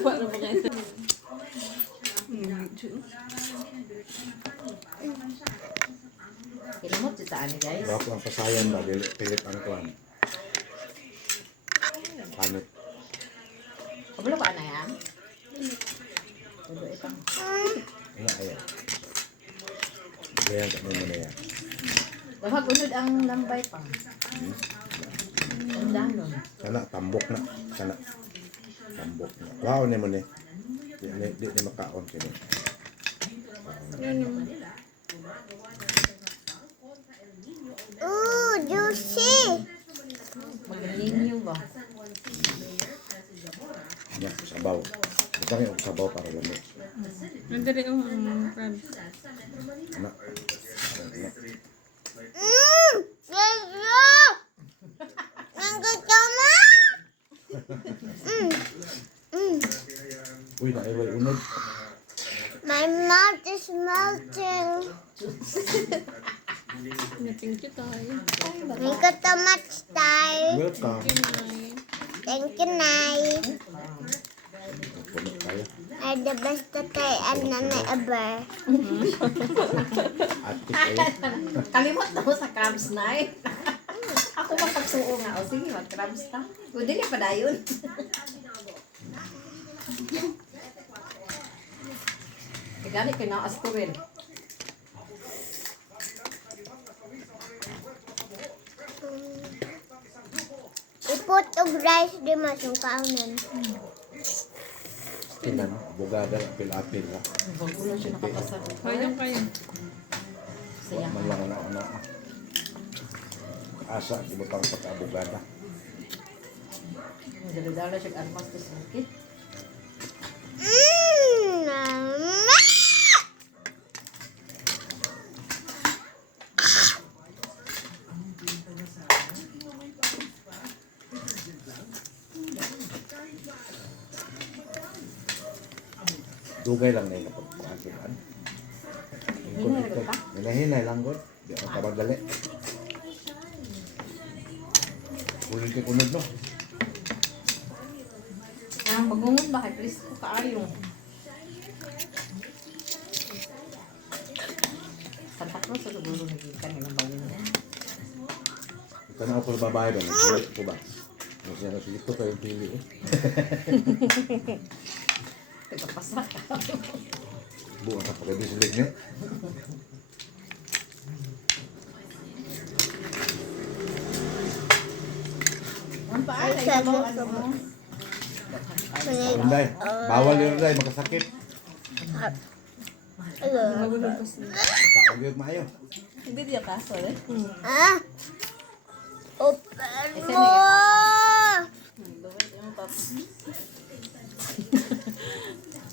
Para ba kayo? Kinamot si saan guys. Bako ang pasayan ba, pilit ang kuhan. Panit. Kabalo ka na yan? Tulo itang. Ano kaya? Ganyan kami mo na yan. Bahag unod ang lambay pang. Ang danon. Sana, tambok na. Sana. Tambok na. Wow, ni mo ni. Di makaon sila. Ooh, juicy. Magninyo ba? Yan, sabaw. Ito nga yung sabaw para lamig. Nandari ang crab. Anak. Sarap! Ang gusto mo? Uy, naiway unod. My mouth is melting. Thank you tayo. Thank you so much, Tay. Welcome. Thank you, Nay. Puno tayo. Are the best Tay and Nanay ever. Atik kayo. Kalimot na mo sa crabs na eh. Ako mapagsuo nga. O sige, mag-crabs ta. Kung dili pa dayon. Gani kinaas ko rin. Ipot og rice di masong kaunan. Tinan, bugada, apil-apil ha. Bagulo siya nakapasar. Kayang kayo. Saya. Man lang ano. Asa, ibutang pagka-bugada. Dala-dala siya armas to sakit. Mama! Dugay lang na yung kapag-pagkakilan. Hinay ba? Hinahinay lang god. Di ako kabagali. Ulit kay kunod no. Ang magungon ba kay Cristo kaayo? Santa Cruz sa siguro nagikan ng bawin niya. Ito na ako babae ba? Nagsilit ko ba? Kasi nagsilit ko kayong pili eh. Tagapasak ka. Buwan ka pagkabisilig niya. Ang paan ay sabaw ano mo? Unday, bawal yun unday, magkasakit. Kaagiyot maayo. Hindi dia kaso eh. Ah! Open Ese mo!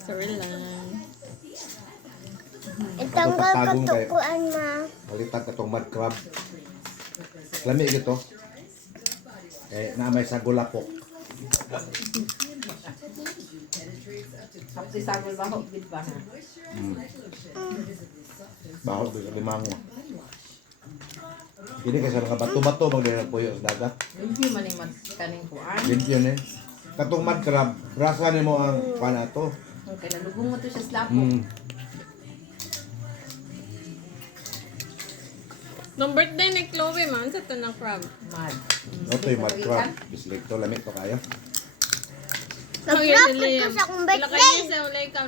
Sorry lang. Itanggal Patagong kayo. katukuan, ma. Balitan ka tong mud crab. Lami gito. Naamay sa gulapok. Tapos isagol ba ho gid ba ha? Baho sa limango. Hindi kasi mga bato-bato magdala puyo sa dagat. Hindi man yung kaning kuan. Yun eh. Katong mud crab, rasa ni mo ang pana to. Ang kinalugong mo to siya slapo. Nung birthday ni Chloe, man, sa ito ng crab. Mad. Ito yung mud crab. Bislig to, lamig to kayo. Nag-crab ko sa akong Sila birthday. kayo sa ulay ka.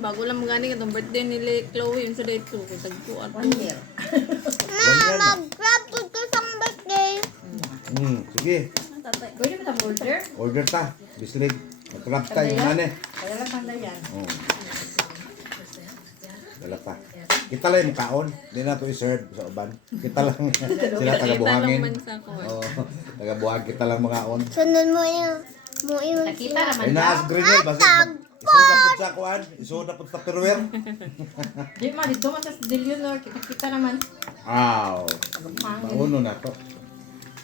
Bago lang magani itong birthday ni Chloe. Yung sa day 2. Kung tagpuan. 1 year. Ma, mag-crab ko sa akong birthday. Sige, Pwede mo tang order? order ta. Bislig. Mag-crab ta yung mane. Kaya lang panda yan. Oh. Dala pa. Kita lang yung kaon. Hindi na ito i-serve sa uban. Kita lang. Sila taga-buhangin. man sa ko. Oo. Taga-buhang. Kita lang mga on. Sunod mo yun. Mo yun. Nakita naman Ay naas daw. grinel. Basta isuod na po sa kuan. Isuod na po sa perwer. Di ma, dito man sa Delionor. Kita naman. Aw. Tagapangin. Mauno na to.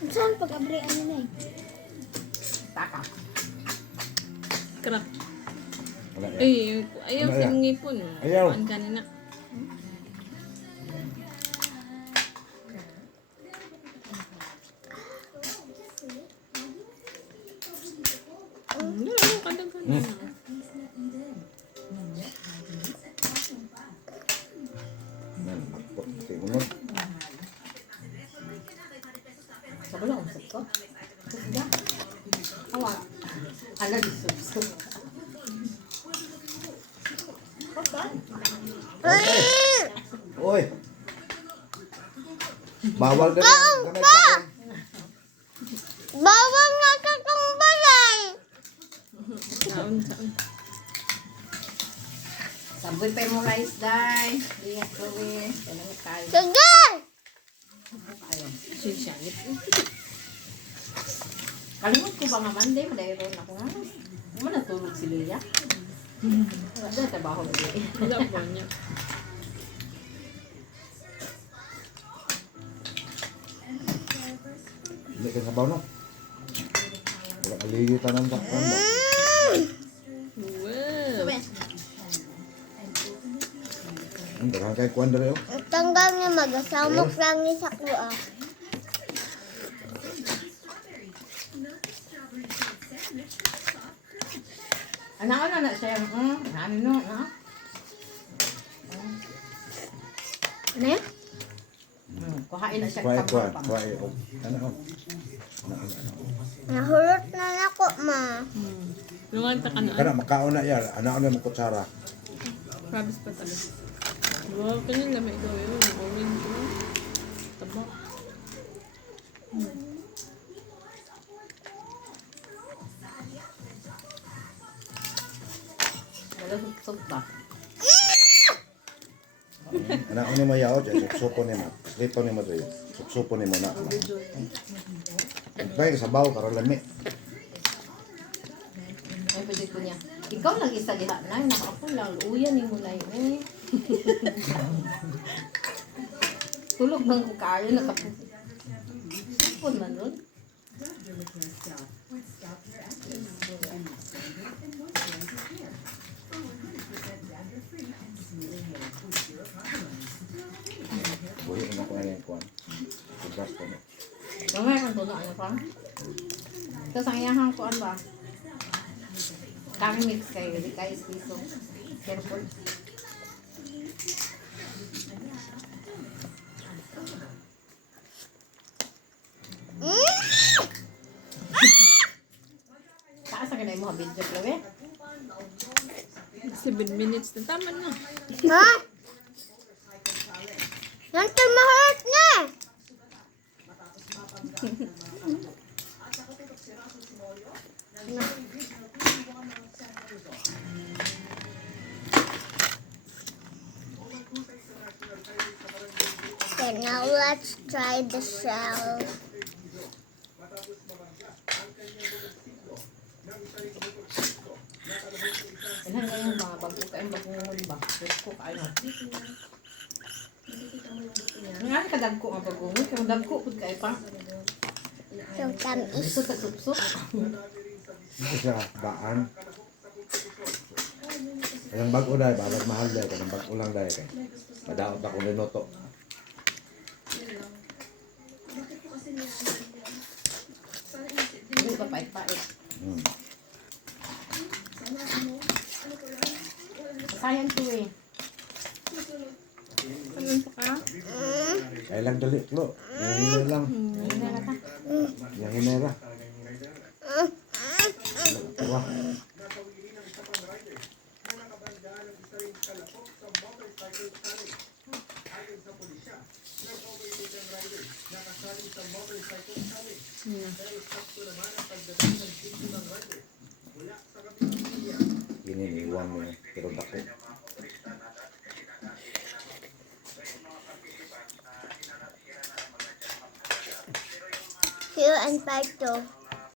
Saan pag-abri ano na eh? Taka. Crack. Wala yan. Ay, ayaw Ano sa yan? ngipon. Ayaw. Kuan kanina. Kadaghan na. Ano, disubsub. Okay. Uy. Bawal din ang gamay kaon. Bawal nga ka kang balay. Saon, saon. Saboy pa mo rice, day. Ingat, Chloe. Kailangan tayo. Sige! Ayun. Sisyanit. Kalimut ko ba nga Monday? Madayron ako nga. Hindi mo natulog si Leia. Wala na trabaho na Leia. Wala po niya. Hindi ka sabaw no? Wala aliyo tanan ba? Wow. Daghang kay kuan dere oh. Ang tanggal niya magasamok lang ni sa kuha. Ano na siya? Ano no? Ano yan? Kuhain na siya. Kuan kuan. Kapal pa. Kuan oh. Ano oh. Ano. Nahulot na ako, ma. Lungan ta ka na. Kana makaon na yan. Ano mo kutsara. Crabs pa talaga. Wow, kanyan lamay daw yun. Orange yun. Taba. Wala sup ba? Ano ni mo yaw dyan. Supsupo ni mo. Lito ni mo dyan. Supsupo ni mo na. Bagay sabaw karon lami. Ay, pwede ko niya. Ikaw lang isa diha na. Ako lang. Uyan ni mo na yun. Tulog ng kukayo. Sipon man nun. Buhi mo ko na yung kuan. Subras ko ni. Gamay ang tuno. Ano pa? Ito sa iyahang kuan ba? Kami mix kayo. Di kayo piso. Careful. Taas ang kanay mo video, Chloe. 7 minutes na. Tama na. Ha? Nanti mahulot na. Okay, now let's try the shell. Ilan nga yung mga bago kayong bagungon ba? Just cook, ay na. Nga ka dagko ang bagungon. Kaya dagko po kayo pa. So, tamis. Gusto ka supsup. Isa baan. Kanang bag-o dahil, balag mahal dahil, kanang bag-o lang dahil kay. Madaot ako minuto. Hindi pa pait-pait. Sayang to eh. Kanon pa ka? Kaya lang dali, Klo. Yang hinera lang. Ayun na nata. Yang hinera. Wah. Ini nih uangnya, pero dako. Here and part 2.